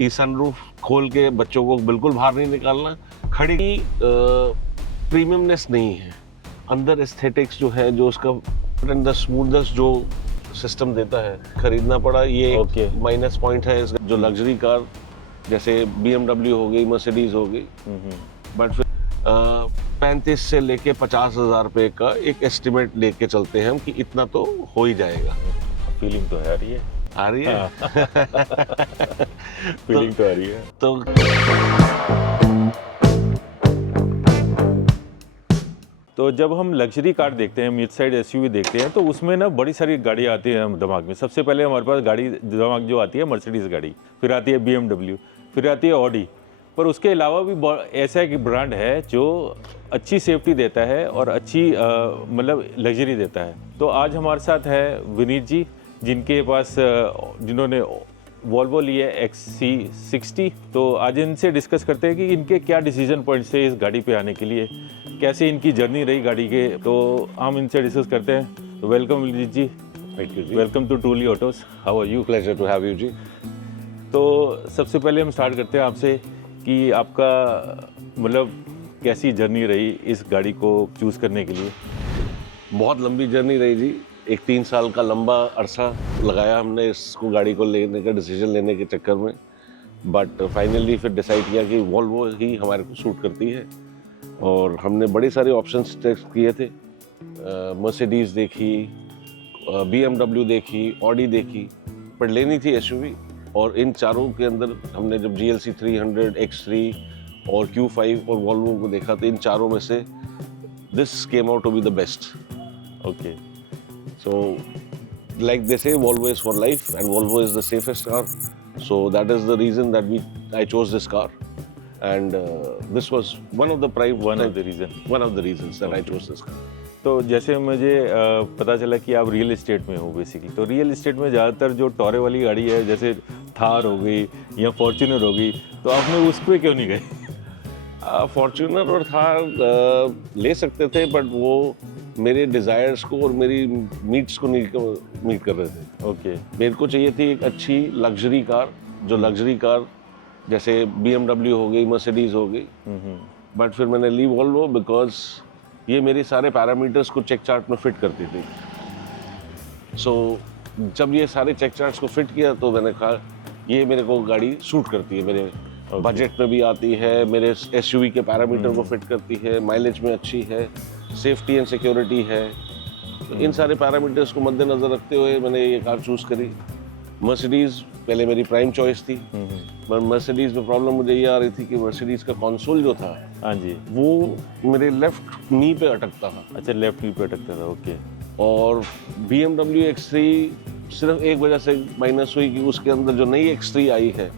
ये सनरूफ खोल के बच्चों को बिल्कुल बाहर नहीं निकालना। खड़ी की प्रीमियमनेस नहीं है, अंदर एस्थेटिक्स जो है, जो उसका द स्मूथनेस जो सिस्टम देता है, खरीदना पड़ा ये माइनस पॉइंट है इसका। जो लग्जरी कार जैसे BMW हो गई, मर्सिडीज हो गई, बट फिर 35 से लेके 50,000 रुपए का एक एस्टिमेट लेके चलते हैं हम कि इतना तो हो ही जाएगा। फीलिंग तो है, आ रही है फीलिंग तो आ रही है। तो जब हम लग्जरी कार देखते हैं, मिड साइड SUV देखते हैं, तो उसमें ना बड़ी सारी गाड़ियाँ आती हैं दिमाग में। सबसे पहले हमारे पास गाड़ी दिमाग जो आती है मर्सिडीज़ गाड़ी, फिर आती है BMW, फिर आती है ऑडी। पर उसके अलावा भी ऐसा एक ब्रांड है जो अच्छी सेफ्टी देता है और अच्छी मतलब लग्जरी देता है। तो आज हमारे साथ है विनीत जी, जिनके पास जिन्होंने वॉल्वो ली है XC60। तो आज इनसे डिस्कस करते हैं कि इनके क्या डिसीजन पॉइंट्स थे इस गाड़ी पे आने के लिए, कैसे इनकी जर्नी रही गाड़ी के। तो हम इनसे डिस्कस करते हैं। तो welcome Vineet ji. Thank you ji. Welcome to tooly autos. How are you? Pleasure to have you ji. तो सबसे पहले हम स्टार्ट करते हैं आपसे कि आपका मतलब कैसी जर्नी रही इस गाड़ी को चूज़ करने के लिए। बहुत लंबी जर्नी रही जी। एक 3 साल का लंबा अरसा लगाया हमने इसको, गाड़ी को लेने का डिसीजन लेने के चक्कर में, बट फाइनली फिर डिसाइड किया कि वॉल्वो ही हमारे को सूट करती है। और हमने बड़े सारे ऑप्शंस टेस्ट किए थे, मर्सिडीज़ देखी, BMW देखी, ऑडी देखी, पर लेनी थी SUV। और इन चारों के अंदर हमने जब GLC 300, X3 और Q5 और वॉल्वो को देखा, तो इन चारों में से this came out to be the best. Okay, so like they say, Volvo is for life and Volvo is the safest car, so that is the reason that I chose this car, and this was one of the reasons that I chose this car. तो जैसे मुझे पता चला कि आप real estate में हो basically, तो रियल एस्टेट में ज़्यादातर जो टॉरे वाली गाड़ी है, जैसे थार हो गई या फॉर्च्यूनर हो गई, तो आपने उस पर क्यों नहीं गए? फॉर्च्यूनर और थार ले सकते थे, बट वो मेरे डिज़ायर्स को और मेरी नीड्स को मीट कर रहे थे। ओके, मेरे को चाहिए थी एक अच्छी लग्जरी कार, जो लग्जरी कार जैसे BMW हो गई, मर्सिडीज़ हो गई, बट फिर मैंने ली वॉल्वो बिकॉज ये मेरे सारे पैरामीटर्स को चेक चार्ट में फिट करती थी। सो जब ये सारे चेक चार्ट्स को फिट किया, तो मैंने कहा ये मेरे को गाड़ी सूट करती है, मेरे बजट में भी आती है, मेरे SUV के पैरामीटर को फिट करती है, माइलेज में अच्छी है, सेफ्टी एंड सिक्योरिटी है। तो इन सारे पैरामीटर्स को मद्देनजर रखते हुए मैंने ये कार चूज करी। मर्सिडीज पहले मेरी प्राइम चॉइस थी, पर मर्सिडीज में प्रॉब्लम मुझे ये आ रही थी कि मर्सिडीज का कंसोल जो था, हाँ जी, वो मेरे लेफ्ट नी पे अटकता था। अच्छा, लेफ्ट नी पे अटकता था। ओके। और BMW X3 सिर्फ एक वजह से माइनस हुई कि उसके अंदर जो नई X3 आई है,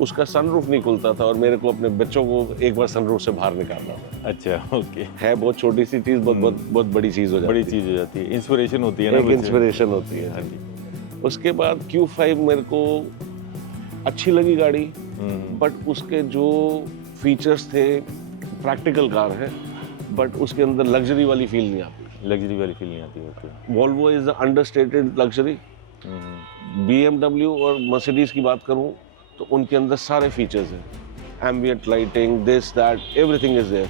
उसका सनरूफ नहीं खुलता था, और मेरे को अपने बच्चों को एक बार सनरूफ से बाहर निकालना था। अच्छा, ओके। है बहुत छोटी सी चीज़, बहुत बड़ी चीज़ हो जाती है। बड़ी चीज़ हो जाती है, इंस्पिरेशन होती है ना, एक इंस्पिरेशन होती है। हाँ जी। उसके बाद Q5 मेरे को अच्छी लगी गाड़ी, बट उसके जो फीचर्स थे, प्रैक्टिकल कार है, बट उसके अंदर लग्जरी वाली फील नहीं आती। लग्जरी वाली फील नहीं आती। Okay. Volvo is the understated luxury. BMW और मर्सिडीज की बात करूं तो उनके अंदर सारे फीचर्स हैं, ambient lighting, this that, everything is there,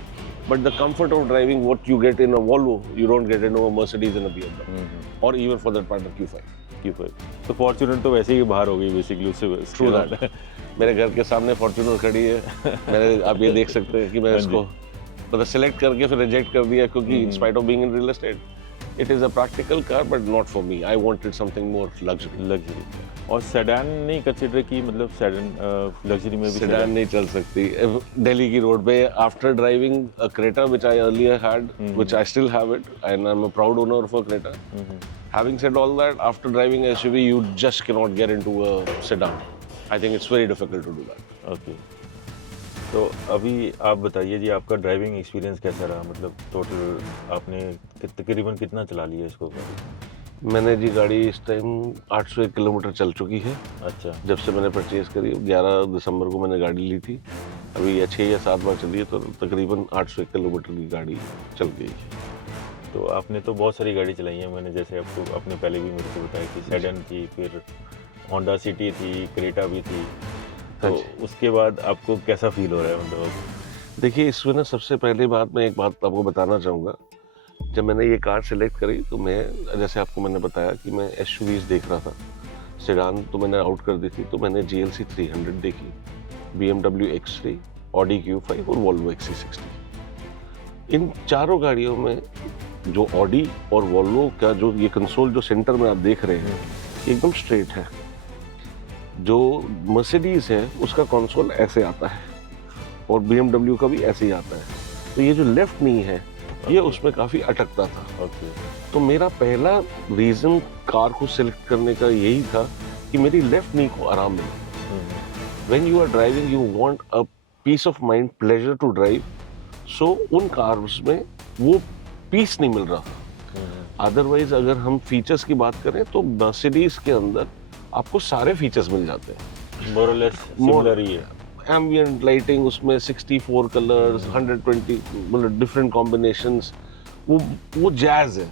but the comfort of driving what you get in a Volvo you don't get in a Mercedes and a BMW, और even for that matter Q5। तो Fortuner तो वैसे ही बाहर हो गई basically उससे। True that. मेरे घर के सामने फॉर्च्यूनर खड़ी है, मैंने आप ये देख सकते हैं कि मैं इसको मतलब सिलेक्ट करके फिर रिजेक्ट कर दिया, क्योंकि in spite of being in real estate, it is a practical car but not for me. I wanted something more luxury. और सेडान नहीं कंसीडर की, मतलब सेडान लग्जरी में भी सेडान नहीं चल सकती दिल्ली की रोड पे। After driving a Creta which I earlier had, which I still have it, and I am a proud owner of a Creta. Having said all that, after driving a SUV, you just cannot get into a sedan. I think it's very difficult to do that. Okay. तो अभी आप बताइए जी, आपका driving experience कैसा रहा? मतलब total आपने तकरीबन कितना चला लिया इसको? मैंने जी गाड़ी इस टाइम 801 किलोमीटर चल चुकी है। अच्छा। जब से मैंने परचेज़ करी, 11 दिसंबर को मैंने गाड़ी ली थी, अभी 6 या 7 बार चली है, तो तकरीबन 801 किलोमीटर की गाड़ी चल गई है। तो आपने तो बहुत सारी गाड़ी चलाई है, मैंने जैसे आपको अपने पहले भी मेरे को बताई थी, सेडान थी, फिर होंडा सिटी थी, क्रेटा भी थी, तो उसके बाद आपको कैसा फील हो रहा है मतलब? देखिए, इसमें ना सबसे पहली बात मैं एक बात आपको बताना चाहूँगा। जब मैंने ये कार सेलेक्ट करी तो मैं, जैसे आपको मैंने बताया कि मैं एसयूवीज देख रहा था, सेडान तो मैंने आउट कर दी थी, तो मैंने GLC 300 देखी, BMW X3, Audi Q5 और Volvo XC60। इन चारों गाड़ियों में जो Audi और Volvo का जो ये कंसोल जो सेंटर में आप देख रहे हैं एकदम स्ट्रेट है। जो मर्सिडीज है उसका कंसोल ऐसे आता है और BMW का भी ऐसे ही आता है। तो ये जो लेफ्ट नी है ये उसमें काफ़ी अटकता था। ओके। तो मेरा पहला रीज़न कार को सिलेक्ट करने का यही था कि मेरी लेफ्ट नी को आराम मिले। When you are driving you want a peace of mind, pleasure to drive. So उन कार्स में वो पीस नहीं मिल रहा था। अदरवाइज अगर हम फीचर्स की बात करें तो मर्सिडीज के अंदर आपको सारे फीचर्स मिल जाते हैं, मोर और लेस सिमिलर ही है। एम्बिएंट लाइटिंग उसमें 64 कलर्स, 120 मतलब डिफरेंट कॉम्बिनेशंस, वो जैज है,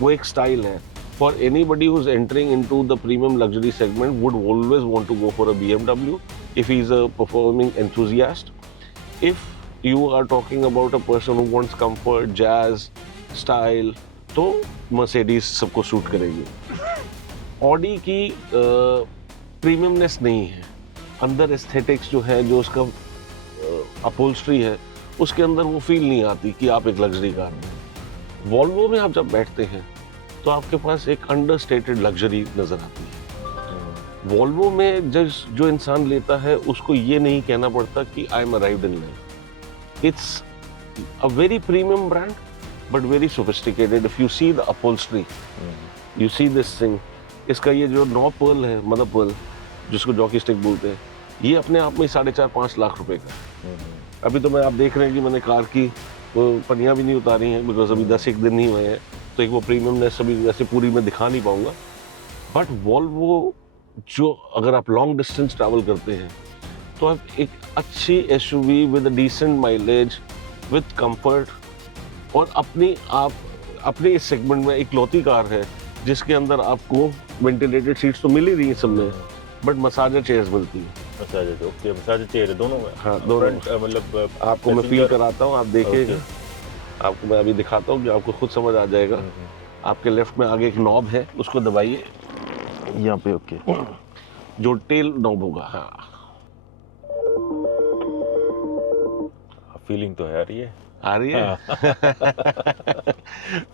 वो एक स्टाइल है। For anybody who is entering into the premium luxury segment would always want to go for a BMW if he is a performing enthusiast. If you are talking about a person who wants comfort, jazz, style, तो Mercedes सबको suit करेगी। Audi की premiumness नहीं है, अंदर aesthetics जो है, जो उसका अपहोल्स्ट्री है, उसके अंदर वो फील नहीं आती कि आप एक लग्जरी कार में। वॉल्वो में आप जब बैठते हैं तो आपके पास एक अंडरस्टेटेड लग्जरी नजर आती है। वॉल्वो में जो इंसान लेता है उसको ये नहीं कहना पड़ता कि I am arrived in life. It's a very premium brand but very sophisticated. If you see the upholstery, you see this thing, इसका ये जो नॉब पर्ल है, मदर पर्ल जिसको जॉकी स्टिक बोलते हैं, ये अपने आप में 4.5-5 लाख रुपए का। अभी तो मैं आप देख रहे हैं कि मैंने कार की वो पनियाँ भी नहीं उतारी हैं बिकॉज अभी 10-1 दिन नहीं हुए हैं, तो एक वो प्रीमियमनेस अभी वैसे पूरी मैं दिखा नहीं पाऊंगा। बट वॉल्वो जो अगर आप लॉन्ग डिस्टेंस ट्रैवल करते हैं तो आप एक अच्छी SUV with decent mileage, with comfort, और अपने इस सेगमेंट में इकलौती कार है जिसके अंदर आपको वेंटिलेटेड सीट्स तो मिल ही रही है सब में, बट मसाजर चेयर्स मिलती है। मसाजर, ओके, मसाजर चेयर है दोनों में? हाँ, दोनों। मतलब आपको मैं फील कराता हूँ, आप देखिएगा। आपको मैं अभी दिखाता हूँ कि आपको खुद समझ आ जाएगा। आपके लेफ्ट में आगे एक नॉब है, उसको दबाइए यहाँ पे, ओके, जो टेल नॉब होगा। हाँ, फीलिंग तो है, आ रही है।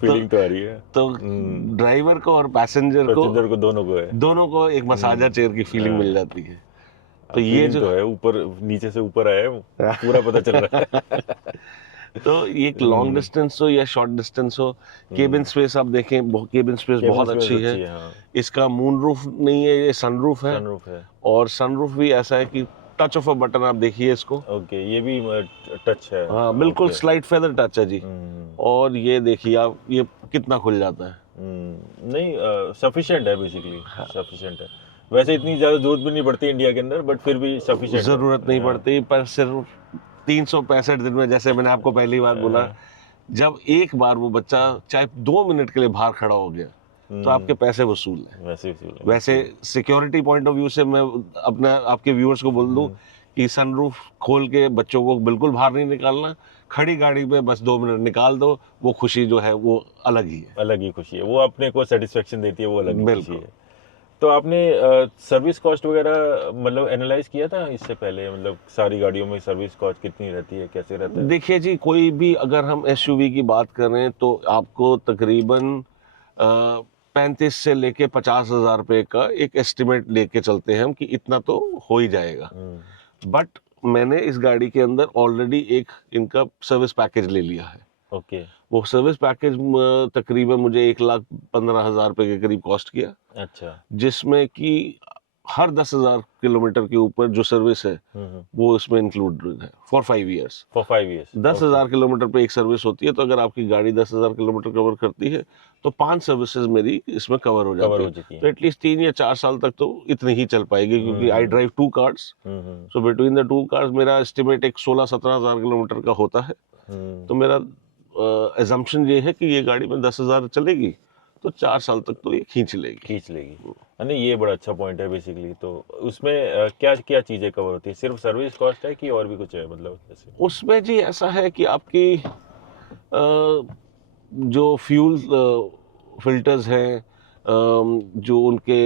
फीलिंग तो आ रही है। तो ड्राइवर को और पैसेंजर को दोनों को एक मसाजर चेयर की फीलिंग मिल जाती है। तो ये जो है ऊपर नीचे से ऊपर आया है पूरा पता चल रहा है। तो ये एक लॉन्ग डिस्टेंस हो या शॉर्ट डिस्टेंस हो, केबिन स्पेस आप देखें, केबिन स्पेस बहुत अच्छी है। हाँ। इसका मून रूफ नहीं है, ये सनरूफ है। और सनरूफ भी ऐसा है कि टच ऑफ अ बटन, आप देखिए इसको। ओके, ये भी टच है। हाँ, बिल्कुल स्लाइड फेदर टच है जी। और ये देखिए आप, ये कितना खुल जाता है। नहीं, सफिशिएंट है बेसिकली, सफिशिएंट है। वैसे इतनी ज्यादा जरूरत भी नहीं पड़ती इंडिया के अंदर, बट फिर भी सफिशिएंट जरूरत नहीं पड़ती, पर सिर्फ 365 दिन में, जैसे मैंने आपको पहली बार बोला, जब एक बार वो बच्चा चाहे 2 मिनट के लिए बाहर खड़ा हो गया तो आपके पैसे वसूल है। वैसे सिक्योरिटी पॉइंट ऑफ व्यू से मैं अपने आपके व्यूअर्स को बोल दूं कि सनरूफ खोल के बच्चों को बिल्कुल बाहर नहीं निकालना, खड़ी गाड़ी में बस 2 मिनट निकाल दो, वो खुशी जो है वो अलग ही है। अलग ही खुशी है, वो अपने को सेटिस्फेक्शन देती है, वो अलग ही खुशी है। तो आपने सर्विस कॉस्ट वगैरह मतलब एनालाइज किया था इससे पहले, मतलब सारी गाड़ियों में सर्विस कॉस्ट कितनी रहती है, कैसे रहता है? देखिए जी, कोई भी अगर हम एसयूवी की बात करें तो आपको तकरीबन 35 से लेके 50,000 रुपए का एक एस्टिमेट लेके चलते हैं हम कि इतना तो हो ही जाएगा। बट मैंने इस गाड़ी के अंदर ऑलरेडी एक इनका सर्विस पैकेज ले लिया है। ओके। वो सर्विस पैकेज तकरीबन मुझे 1,15,000 रुपए के करीब कॉस्ट किया। अच्छा। जिसमें कि हर 10,000 किलोमीटर के ऊपर जो सर्विस है वो इसमें इंक्लूडेड है फॉर 5 ईयर्स। 10,000 किलोमीटर पे एक सर्विस होती है, तो अगर आपकी गाड़ी 10,000 किलोमीटर कवर करती है तो 5 सर्विसेज मेरी इसमें कवर हो जाती है। तो एटलीस्ट 3 या 4 साल तक तो इतनी ही चल पाएगी, क्योंकि I drive 2 cars, so between the 2 cars मेरा एस्टिमेट एक 16-17,000 किलोमीटर का होता है। तो मेरा एजम्पशन ये है कि ये गाड़ी में 10,000 चलेगी तो 4 साल तक तो ये खींच लेगी। खींच लेगी। नहीं, ये बड़ा अच्छा पॉइंट है बेसिकली। तो उसमें क्या क्या चीज़ें कवर होती है? सिर्फ सर्विस कॉस्ट है कि और भी कुछ है, मतलब जैसे? उसमें जी ऐसा है कि आपकी जो फ्यूल फिल्टर्स हैं, जो उनके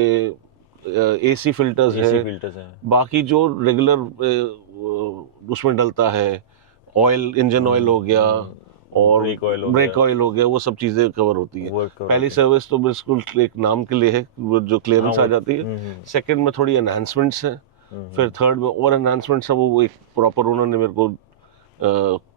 एसी फिल्टर्स एसी हैं, फिल्टर्स हैं। बाकी जो रेगुलर उसमें डलता है, ऑयल, इंजन ऑयल हो गया और ब्रेक ऑयल हो ब्रेक गया, ऑयल हो गया, वो सब चीज़ें कवर होती है। वो cover पहली होती है। सर्विस तो बिल्कुल एक नाम के लिए है, वो जो क्लियरेंस हाँ, आ वो- जाती है। सेकंड में थोड़ी एनहांसमेंट्स है, फिर थर्ड में और एनहांसमेंट्स है। वो एक प्रॉपर उन्होंने मेरे को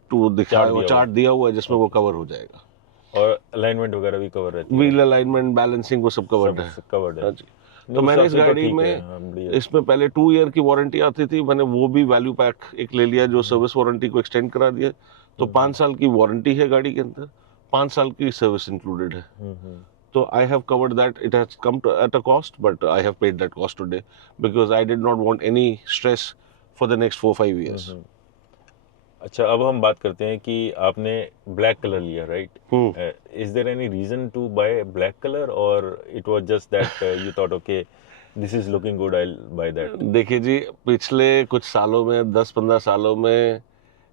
टू दिखाया, चार्ट वो दिया चार्ट दिया हुआ है जिसमें वो कवर हो जाएगा। और अलाइनमेंट वगैरह भी कवर रहती है? व्हील अलाइनमेंट, बैलेंसिंग, वो सब कवर्ड है। सब कवर्ड है। हाँ जी। नहीं, तो उस मैंने हिसाब इस से तो गाड़ी ठीक है, में, हाँ, बढ़िया। इसमें पहले 2 ईयर की वारंटी आती थी, मैंने वो भी वैल्यू पैक एक ले लिया जो सर्विस वारंटी को एक्सटेंड करा दिया। तो 5 साल की वारंटी है गाड़ी के अंदर, 5 साल की सर्विस इंक्लूडेड है। तो I have covered that. It has come at a cost, but I have paid that cost today because I did not want any stress for the next 4-5 years. अच्छा, अब हम बात करते हैं कि आपने ब्लैक कलर लिया, right? Is there any reason to buy black colour, और it was just that you thought okay this is looking good, I will buy that? देखिए जी, पिछले कुछ सालों में, 10-15 सालों में,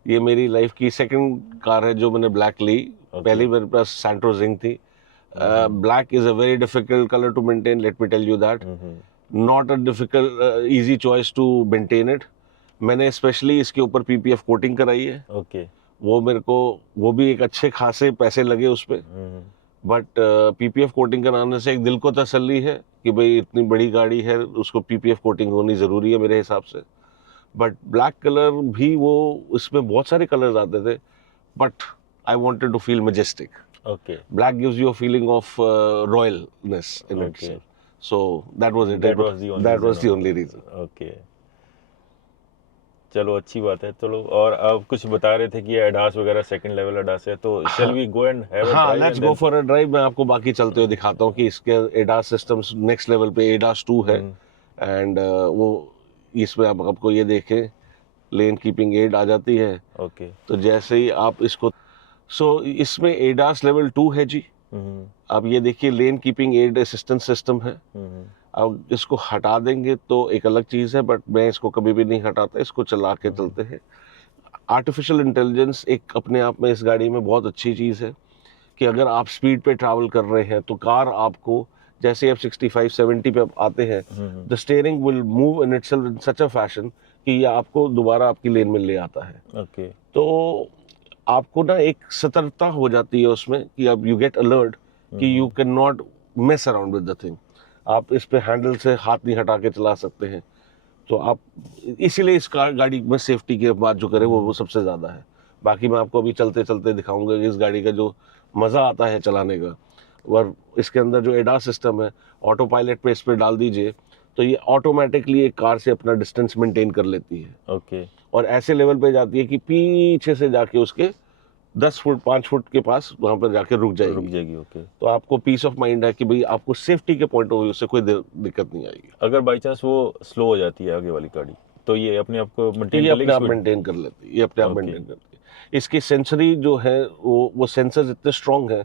ये मेरी लाइफ की सेकंड कार है जो मैंने ब्लैक ली। पहली मेरे पास सैंट्रो जिंक थी। Black is a very difficult colour to maintain, let me tell you that. Not a difficult easy choice to maintain it. मैंने स्पेशली इसके ऊपर पीपीएफ कोटिंग कराई है। ओके। वो मेरे को, वो भी एक अच्छे खासे पैसे लगे उस पे, बट पीपीएफ कोटिंग कराने से एक दिल को तसल्ली है कि भाई इतनी बड़ी गाड़ी है, उसको पीपीएफ कोटिंग होनी ज़रूरी है मेरे हिसाब से। बट ब्लैक कलर भी, वो इसमें बहुत सारे कलर्स आते थे, but I wanted to feel majestic. Okay. Black gives you a feeling of royalness in Okay. itself. So that was it. That was the only That was reason. the only reason. Okay, चलो अच्छी बात है। चलो, और आप कुछ बता रहे थे कि एडास वगैरह सेकंड लेवल एडास है, तो shall we go and have a हाँ, drive? Let's go for a drive. मैं आपको बाकी चलते हुए दिखाता हूँ कि इसके ADAS सिस्टम्स नेक्स्ट लेवल पे ADAS 2 है। एंड वो इसमें आप आपको ये देखें, लेन कीपिंग एड आ जाती है। ओके। तो जैसे ही आप इसको, इसमें ADAS लेवल 2 है जी। अब ये देखिए, लेन कीपिंग एड असिस्टेंस सिस्टम है। अब इसको हटा देंगे तो एक अलग चीज़ है, बट मैं इसको कभी भी नहीं हटाता, इसको चला के चलते हैं। आर्टिफिशियल इंटेलिजेंस एक अपने आप में इस गाड़ी में बहुत अच्छी चीज़ है कि अगर आप स्पीड पे ट्रैवल कर रहे हैं तो कार आपको, जैसे आप 65-70 पे आते हैं, the steering will move in itself in such a fashion कि ये आपको दोबारा आपकी लेन में ले आता है। ओके। तो आपको ना एक सतर्कता हो जाती है उसमें कि अब यू गेट अलर्ट कि you can not mess around with the thing. आप इस पे हैंडल से हाथ नहीं हटा के चला सकते हैं। तो आप, इसीलिए इस कार गाड़ी में सेफ्टी की बात जो करें वो सबसे ज़्यादा है। बाकी मैं आपको अभी चलते चलते दिखाऊंगा कि इस गाड़ी का जो मज़ा आता है चलाने का। और इसके अंदर जो ADAS सिस्टम है, ऑटो पायलट पे इस पे डाल दीजिए तो ये ऑटोमेटिकली एक कार से अपना डिस्टेंस मेंटेन कर लेती है। ओके। और ऐसे लेवल पे जाती है कि पीछे से जाके उसके 10 फुट 5 फुट के पास वहां पर जाके रुक जाएगी। ओके। तो आपको पीस ऑफ माइंड है कि भाई आपको सेफ्टी के पॉइंट ऑफ व्यू से कोई दिक्कत नहीं आएगी। अगर बाई चांस वो स्लो हो जाती है आगे वाली गाड़ी, तो ये अपने आप को मेंटेन ये कर अपने लेगी आप speed? मेंटेन कर लेती है, ये अपने आप Okay. मेंटेन करती है। इसकी सेंसरी जो है, वो सेंसर्स इतने स्ट्रांग है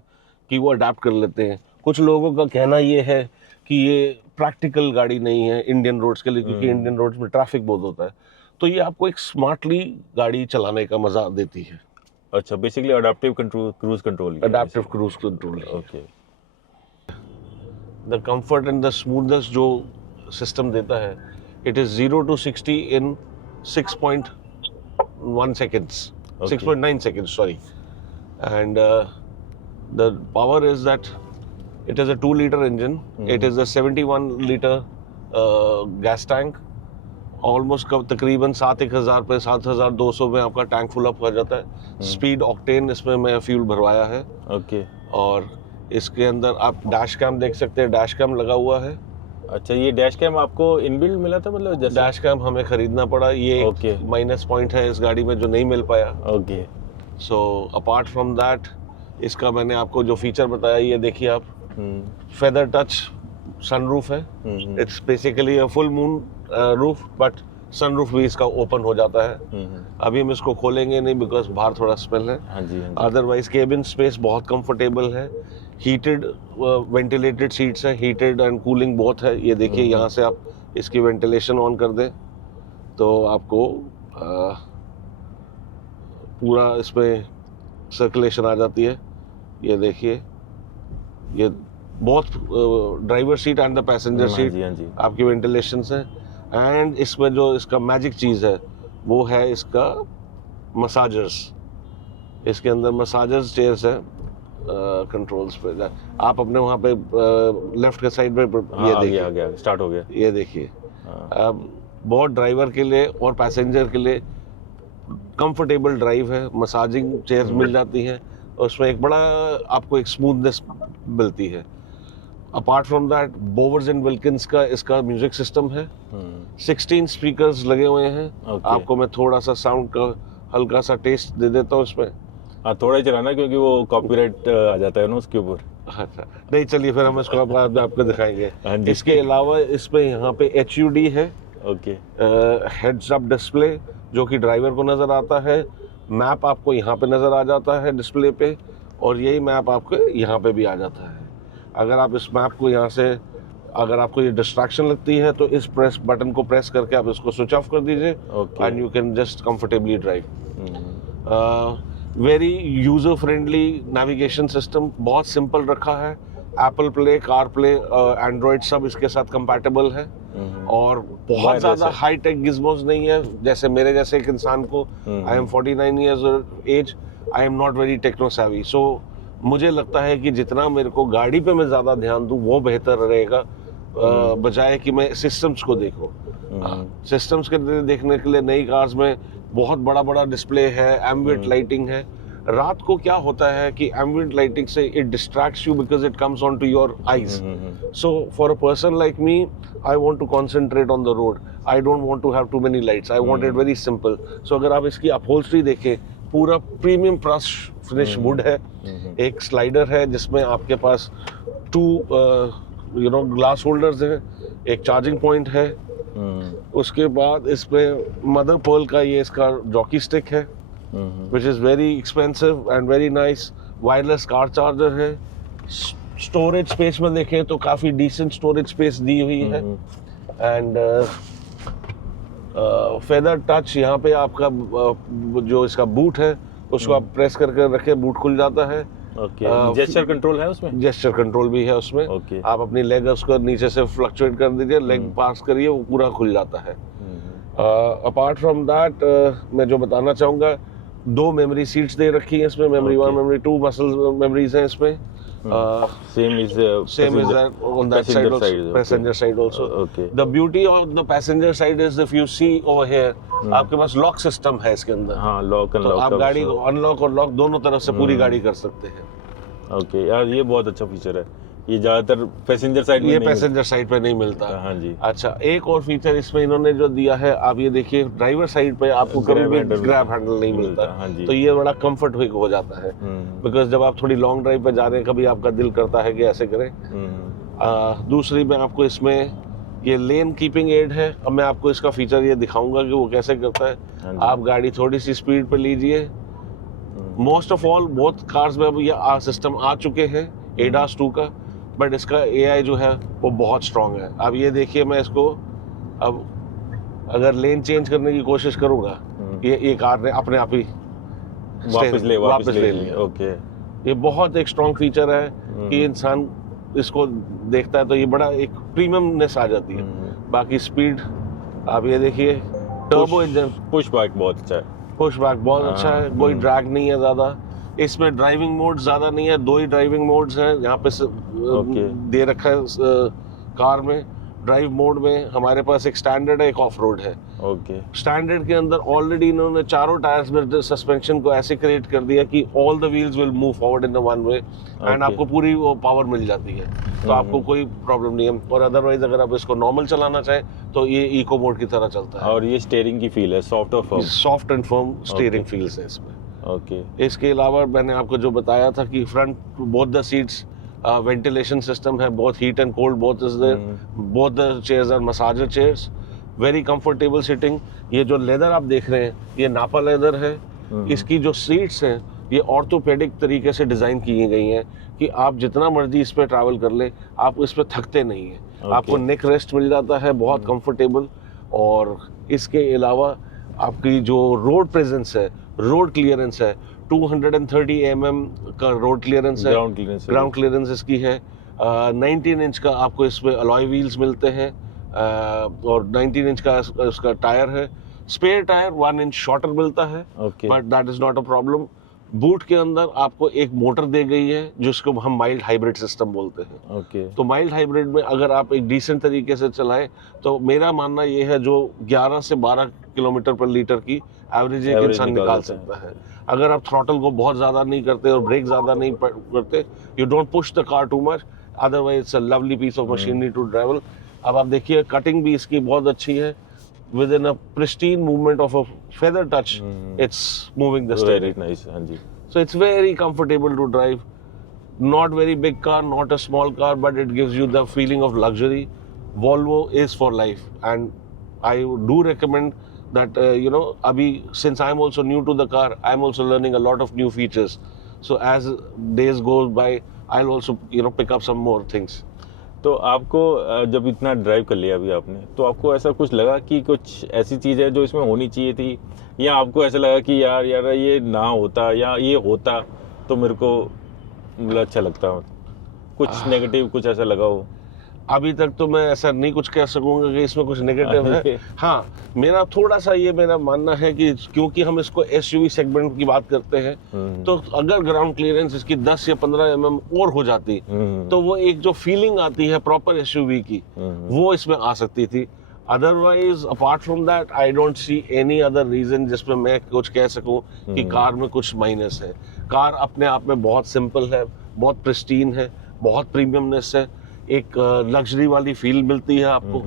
कि वो अडेप्ट कर लेते हैं। कुछ लोगों का कहना ये है कि ये प्रैक्टिकल गाड़ी नहीं है इंडियन रोड्स के लिए, क्योंकि इंडियन रोड्स में ट्रैफिक बहुत होता है। तो ये आपको एक स्मार्टली गाड़ी चलाने का मजा देती है। अच्छा, basically adaptive cruise control. Adaptive cruise control. Okay. The comfort and the smoothness जो सिस्टम देता है, it is 0 to 60 in 6.1 seconds, 6.9 seconds, sorry. And the power is that it is a 2-liter engine. It is a 71-liter gas tank. Almost कब तकरीबन 7,000 पे 7,200 में आपका tank full up हो जाता है। स्पीड ऑक्टेन इसमें मैं फ्यूल भरवाया है। ओके। और इसके अंदर आप डैश कैम देख सकते हैं, डैश कैम लगा हुआ है। अच्छा, ये डैश कैम आपको इनबिल्ट मिला था, मतलब जैसे? डैश कैम हमें खरीदना पड़ा, ये Okay. माइनस पॉइंट है इस गाड़ी में जो नहीं मिल पाया। Okay. So apart from that, इसका मैंने आपको जो फीचर बताया, ये देखिए आप, फेदर टच सनरूफ है। It's basically a full moon roof, but sunroof भी इसका ओपन हो जाता है। अभी हम इसको खोलेंगे नहीं बिकॉज बाहर थोड़ा स्मेल है। हाँ जी, हाँ जी। अदरवाइज केबिन स्पेस बहुत कंफर्टेबल है, हीटेड वेंटिलेटेड सीट्स हैं, हीटेड एंड कूलिंग बोथ है। ये देखिए यहाँ से आप इसकी वेंटिलेशन ऑन कर दें तो आपको पूरा इसमें सर्कुलेशन आ जाती है। ये देखिए, ये बहुत driver seat and the passenger हाँ सीट जी, हाँ जी। आपकी वेंटिलेशन है। एंड इसमें जो इसका मैजिक चीज़ है वो है इसका मसाजर्स। इसके अंदर मसाजर्स चेयर्स हैं कंट्रोल्स पे। आप अपने वहाँ पे लेफ्ट के साइड पे हाँ, ये आ देखिए, गया, आ गया, स्टार्ट हो गया। ये देखिए, हाँ। अब बहुत ड्राइवर के लिए और पैसेंजर के लिए कंफर्टेबल ड्राइव है। मसाजिंग चेयर्स मिल जाती हैं और उसमें एक बड़ा आपको एक स्मूथनेस मिलती है। Apart from that Bowers and Wilkins का इसका म्यूजिक सिस्टम है। 16 स्पीकर्स लगे हुए हैं। Okay. आपको मैं थोड़ा सा साउंड का हल्का सा टेस्ट दे देता हूँ इसमें। हाँ, थोड़ा ही चलाना क्योंकि वो कॉपीराइट आ जाता है ना उसके ऊपर। अच्छा, नहीं चलिए फिर हम इसको आपको दिखाएंगे। हाँ जी। इसके अलावा इसमें यहाँ पे HUD है, ओके। हेड्स अप डिस्प्ले जो कि ड्राइवर को नज़र आता है। मैप आपको यहाँ पे नज़र आ जाता है डिस्प्ले पे, और यही मैप आपको यहाँ पे भी आ जाता है। अगर आप इस मैप को यहाँ से, अगर आपको ये डिस्ट्रैक्शन लगती है तो इस प्रेस बटन को प्रेस करके आप इसको स्विच ऑफ कर दीजिए Okay. And you can just comfortably drive. Very user friendly navigation system, बहुत सिंपल रखा है। Apple play, car play, Android सब इसके साथ कंपैटिबल है और बहुत Wireless ज़्यादा है। हाई टेक गिज़मोज नहीं है। जैसे मेरे जैसे एक इंसान को, I am 49 years age, I am not very techno savvy, so मुझे लगता है कि जितना मेरे को गाड़ी पे मैं ज़्यादा ध्यान दूँ वो बेहतर रहेगा बजाय कि मैं सिस्टम्स को देखूँ। सिस्टम्स के देखने के लिए नई कार्स में बहुत बड़ा बड़ा डिस्प्ले है, एम्बिएंट लाइटिंग है। रात को क्या होता है कि एम्बिएंट लाइटिंग से it distracts you because it comes on to your eyes. So for a person like me, I want to concentrate on the road, I don't want to have too many lights, I want it very simple. So अगर आप इसकी upholstery देखें, पूरा premium brush finish would है। एक slider है जिसमें आपके पास 2 ग्लास होल्डर्स हैं, एक चार्जिंग पॉइंट है। उसके बाद इसमें मदर पर्ल का ये इसका जॉकी स्टिक है which is very expensive and very nice. Wireless car charger है। स्टोरेज स्पेस में देखें तो काफ़ी डिसेंट स्टोरेज स्पेस दी हुई है। एंड फेदर टच, यहाँ पे आपका जो इसका बूट है उसको आप प्रेस करके रखें, बूट खुल जाता है। ओके। जेस्चर कंट्रोल है उसमें? जेस्चर कंट्रोल भी है उसमें। Okay. आप अपनी लेग उसको नीचे से फ्लक्चुएट कर दीजिए, लेग पास करिए, वो पूरा खुल जाता है। अपार्ट फ्रॉम दैट मैं जो बताना चाहूँगा, 2 मेमोरी सीट्स दे रखी हैं इसमें, मेमोरी 1 मेमोरी 2 मसल मेमोरीज हैं इसमें। Same is that on that side passenger also, side, okay. passenger side also. Okay. The beauty of the passenger side is if you see over here, आपके पास lock system है इसके अंदर। हाँ, lock and तो lock आप गाड़ी को unlock और लॉक दोनों तरफ से पूरी गाड़ी कर सकते हैं। ओके यार, ये बहुत अच्छा फीचर है। ये ज्यादातर पैसेंजर साइड में ये नहीं पैसेंजर साइड पे नहीं मिलता। मिलता। हाँ जी। अच्छा, एक और फीचर इसमें इन्होंने जो दिया है, आप ये देखिए, ड्राइवर साइड पे आपको कभी भी ग्रैब हैंडल नहीं मिलता। हाँ जी। तो ये बड़ा कंफर्ट हो जाता है बिकॉज जब आप थोड़ी लॉन्ग ड्राइव पे जा रहे हैं, कभी आपका दिल करता है कि ऐसे करें। दूसरी में आपको इसमें ये लेन कीपिंग एड है। अब मैं आपको इसका फीचर ये दिखाऊंगा कि वो कैसे करता है। आप गाड़ी थोड़ी सी स्पीड पे लीजिए। मोस्ट ऑफ ऑल बहुत कार्स में अब ये सिस्टम आ चुके हैं ADAS 2 का, बट इसका AI जो है वो बहुत स्ट्रांग है। अब ये देखिए, मैं इसको अब अगर लेन चेंज करने की कोशिश करूंगा, ये कार ने अपने आप ही वापस ले लिया। ओके। ये बहुत एक स्ट्रांग फीचर है कि इंसान इसको देखता है तो ये बड़ा एक प्रीमियमनेस आ जाती है। बाकी स्पीड आप ये देखिए, टर्बो इंजन, पुश बैक बहुत अच्छा है। पुश बैक बहुत अच्छा है, कोई ड्रैग नहीं है ज़्यादा। इसमें ड्राइविंग मोड ज़्यादा नहीं है, 2 ही ड्राइविंग मोड्स हैं यहाँ पे दे रखा है कार में। ड्राइव मोड में हमारे पास एक स्टैंडर्ड है, एक ऑफ रोड है। ओके। स्टैंडर्ड के अंदर ऑलरेडी इन्होंने चारों टायर्स में सस्पेंशन को ऐसे क्रिएट कर दिया कि all the wheels will move forward in the one way and आपको पूरी वो पावर मिल जाती है, तो आपको कोई प्रॉब्लम नहीं है। और अदरवाइज अगर आप इसको नॉर्मल चलाना चाहें तो ये इको मोड की तरह चलता है। और ये स्टीयरिंग की फील है, सॉफ्ट और firm. Soft and firm steering feels है इसमें। ओके। इसके अलावा मैंने आपको जो बताया था कि front both the seats ventilation system है, both heat and cold both is there, both the chairs are massager chairs, very comfortable sitting. ये जो लेदर आप देख रहे हैं ये नापा लेदर है। इसकी जो सीट्स हैं ये ऑर्थोपेडिक तरीके से डिज़ाइन की गई हैं कि आप जितना मर्जी इस पर ट्रैवल कर ले आप इस पर थकते नहीं हैं। आपको नेक रेस्ट मिल जाता है बहुत कंफर्टेबल। और इसके अलावा आपकी जो रोड प्रेजेंस है, रोड क्लियरेंस है, 230 mm का रोड क्लियरेंस है, ग्राउंड क्लियरेंस इसकी है। 19 इंच का आपको इसमें अलॉय व्हील्स मिलते हैं और 19 इंच का उसका टायर है। स्पेयर टायर 1 इंच शॉर्टर मिलता है, but that is not a problem. Boot के अंदर आपको एक मोटर दी गई है जिसको हम माइल्ड हाइब्रिड सिस्टम बोलते हैं। तो माइल्ड हाइब्रिड में अगर आप एक डिसेंट तरीके से चलाएं तो मेरा मानना ये है जो 11 से 12 किलोमीटर पर लीटर की एवरेज एक इंसान निकाल सकता है। अगर आप थ्रॉटल को बहुत ज़्यादा नहीं करते और ब्रेक ज़्यादा नहीं करते, you don't push the car too much, otherwise it's a lovely piece of machinery to travel. अब आप देखिए कटिंग भी इसकी बहुत अच्छी है। Within a pristine movement of a feather touch, it's moving the steering. Very nice, हाँ जी. So it's very comfortable to drive. Not very big car, not a small car, but it gives you the feeling of luxury. Volvo is for life, and I do recommend that abhi since I'm also new to the car, I'm also learning a lot of new features. So as days goes by, I'll also pick up some more things. तो आपको जब इतना drive कर लिया अभी आपने, तो आपको ऐसा कुछ लगा कि कुछ ऐसी चीज़ है जो इसमें होनी चाहिए थी, या आपको ऐसा लगा कि यार ये ना होता या ये होता तो मेरे को मतलब अच्छा लगता, कुछ नेगेटिव कुछ ऐसा लगा हो? अभी तक तो मैं ऐसा नहीं कुछ कह सकूंगा कि इसमें कुछ नेगेटिव है। हाँ, मेरा थोड़ा सा ये मेरा मानना है कि क्योंकि हम इसको एसयूवी सेगमेंट की बात करते हैं, तो अगर ग्राउंड क्लियरेंस इसकी 10 या 15 mm और हो जाती तो वो एक जो फीलिंग आती है प्रॉपर एसयूवी की वो इसमें आ सकती थी। Otherwise apart from that I don't see any other reason जिसमें मैं कुछ कह सकूं कि कार में कुछ माइनस है। कार अपने आप में बहुत सिंपल है, बहुत प्रिस्टीन है, बहुत प्रीमियमनेस है, एक लग्जरी वाली फील मिलती है आपको।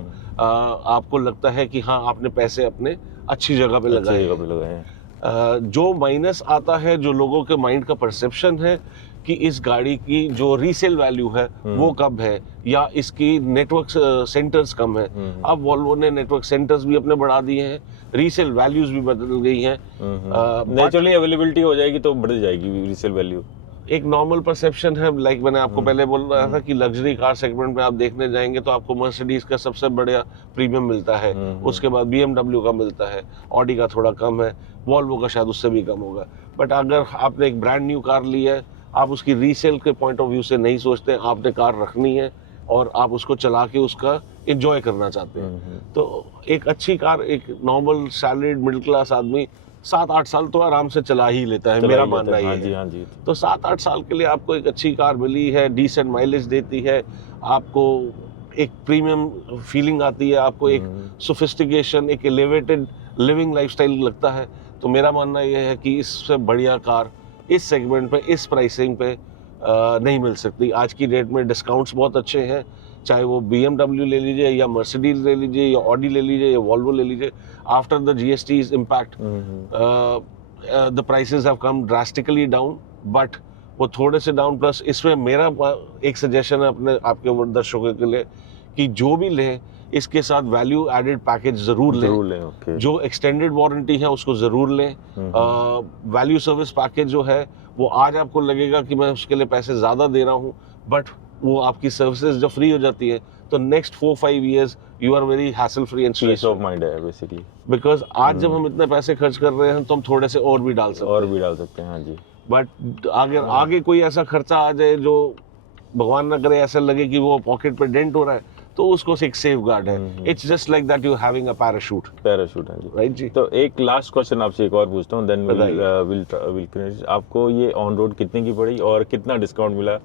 आपको लगता है कि हाँ आपने पैसे अपने अच्छी जगह पे लगाए हैं। जो माइनस आता है, जो लोगों के माइंड का परसेप्शन है कि इस गाड़ी की जो रीसेल वैल्यू है वो कम है या इसकी नेटवर्क सेंटर्स कम है। अब वॉल्वो ने नेटवर्क सेंटर्स भी अपने बढ़ा दिए हैं, रीसेल वैल्यूज भी बदल गई हैं। नेचुरली अवेलेबिलिटी हो जाएगी तो बढ़ जाएगी रीसेल वैल्यू। एक नॉर्मल परसेप्शन है, लाइक मैंने आपको पहले बोल रहा था कि लग्जरी कार सेगमेंट में आप देखने जाएंगे तो आपको मर्सिडीज का सबसे बड़ा प्रीमियम मिलता है, उसके बाद BMW का मिलता है, ऑडी का थोड़ा कम है, वॉल्वो का शायद उससे भी कम होगा। बट अगर आपने एक ब्रांड न्यू कार ली है, आप उसकी रीसेल के पॉइंट ऑफ व्यू से नहीं सोचते, आपने कार रखनी है और आप उसको चला के उसका एंजॉय करना चाहते हैं, तो एक अच्छी कार एक नॉर्मल सैलरीड मिडिल क्लास आदमी 7-8 साल तो आराम से चला ही लेता है, मेरा मानना ये है। हाँ जी। तो 7-8 साल के लिए आपको एक अच्छी कार मिली है, डिसेंट माइलेज देती है, आपको एक प्रीमियम फीलिंग आती है, आपको एक सोफिस्टिकेशन, एक एलिवेटेड लिविंग लाइफस्टाइल लगता है। तो मेरा मानना ये है कि इससे बढ़िया कार इस सेगमेंट पे, इस प्राइसिंग पे नहीं मिल सकती। आज की डेट में डिस्काउंट्स बहुत अच्छे हैं, चाहे वो BMW ले लीजिए या मर्सिडीज ले लीजिए या ऑडी ले लीजिए या वॉल्वो ले लीजिए। After the GST's impact the prices have come drastically down, but वो थोड़े से डाउन प्लस इसमें मेरा एक सजेशन है अपने आपके दर्शकों के लिए कि जो भी लें इसके साथ वैल्यू एडेड पैकेज जरूर लें। जो एक्सटेंडेड वारंटी है उसको जरूर लें। वैल्यू सर्विस पैकेज जो है वो आज आपको लगेगा कि मैं उसके लिए पैसे ज़्यादा दे रहा हूँ, बट वो आपकी सर्विसेज जब फ्री हो जाती है तो next 4-5 years you are very hassle free and peace of mind है बेसिकली। बिकॉज आज जब हम इतने पैसे खर्च कर रहे हैं तो हम थोड़े से और भी डाल सकते हैं। हाँ जी। बट आगे कोई ऐसा खर्चा आ जाए जो भगवान ना करे ऐसा लगे कि वो पॉकेट पे डेंट हो रहा है, तो उसको एक सेफ गार्ड है। It's just like that you having a parachute. हाँ जी, राइट जी। तो एक लास्ट क्वेश्चन आपसे एक और पूछता हूँ, देन विल फिनिश। आपको ये ऑन रोड कितने की पड़ी और कितना डिस्काउंट मिला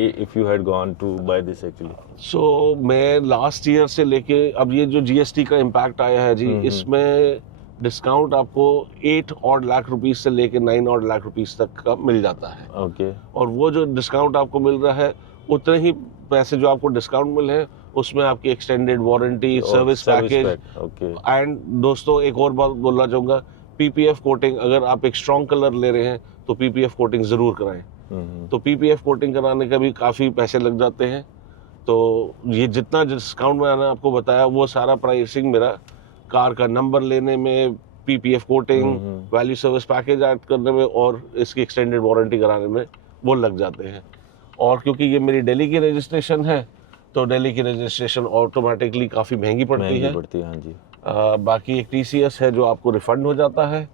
if you had gone to buy this actually? So मैं लास्ट ईयर से लेके अब ये जो GST का इम्पैक्ट आया है जी, इसमें डिस्काउंट आपको 8 odd लाख रुपीस से लेके 9 odd लाख रुपीस तक का मिल जाता है। ओके। और वो जो डिस्काउंट आपको मिल रहा है उतने ही पैसे जो आपको डिस्काउंट मिले हैं उसमें आपकी extended warranty, service package. And दोस्तों एक और बात बोलना चाहूँगा, PPF कोटिंग, अगर आप एक स्ट्रॉन्ग कलर ले रहे हैं तो PPF कोटिंग ज़रूर कराएं। तो PPF कोटिंग कराने का भी काफ़ी पैसे लग जाते हैं। तो ये जितना डिस्काउंट मैंने आपको बताया वो सारा प्राइसिंग मेरा कार का नंबर लेने में, PPF coating, value service package add करने में और इसकी एक्सटेंडेड वारंटी कराने में वो लग जाते हैं। और क्योंकि ये मेरी दिल्ली की रजिस्ट्रेशन है तो दिल्ली की रजिस्ट्रेशन ऑटोमेटिकली काफ़ी महंगी पड़ती है। हाँ जी। बाकी एक टीसीएस है जो आपको रिफंड हो जाता है,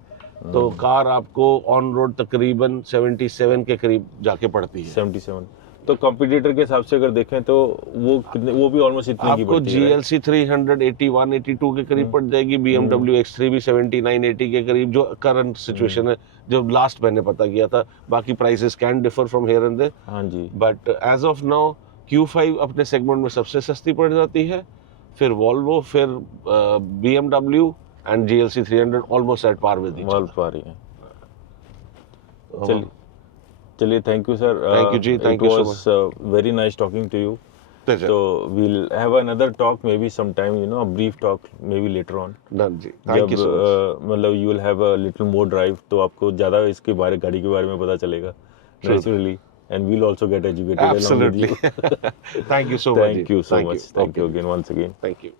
तो कार आपको ऑन रोड तकरीबन 77 के करीब जाके पड़ती है। 77। तो कॉम्पिटिटर के हिसाब से अगर देखें तो वो कितने, वो भी ऑलमोस्ट इतने की आपको पड़ती है, right? GLC 300 81 82 के करीब पड़ जाएगी, BMW X3 भी 79 80 के करीब, जो करंट सिचुएशन है, जो लास्ट मैंने पता किया था। बाकी prices can differ from here and there, हाँ जी। But as of now Q5 अपने सेगमेंट में सबसे सस्ती पड़ जाती है, फिर वॉल्वो, फिर BMW and GLC 300 almost at par with each माल पा रही है। चलिए thank you sir. Thank you, जी, thank you so much. Very nice talking to you. Pleasure. So we'll have another talk maybe sometime, you know, a brief talk maybe later on. Done जी, thank you so much. मतलब you will have a little more drive, तो आपको ज़्यादा इसके बारे, गाड़ी के बारे में पता चलेगा naturally, and we'll also get educated along with Absolutely. you. Thank you so much. Thank you so much. Thank you Okay. again, once again. Thank you.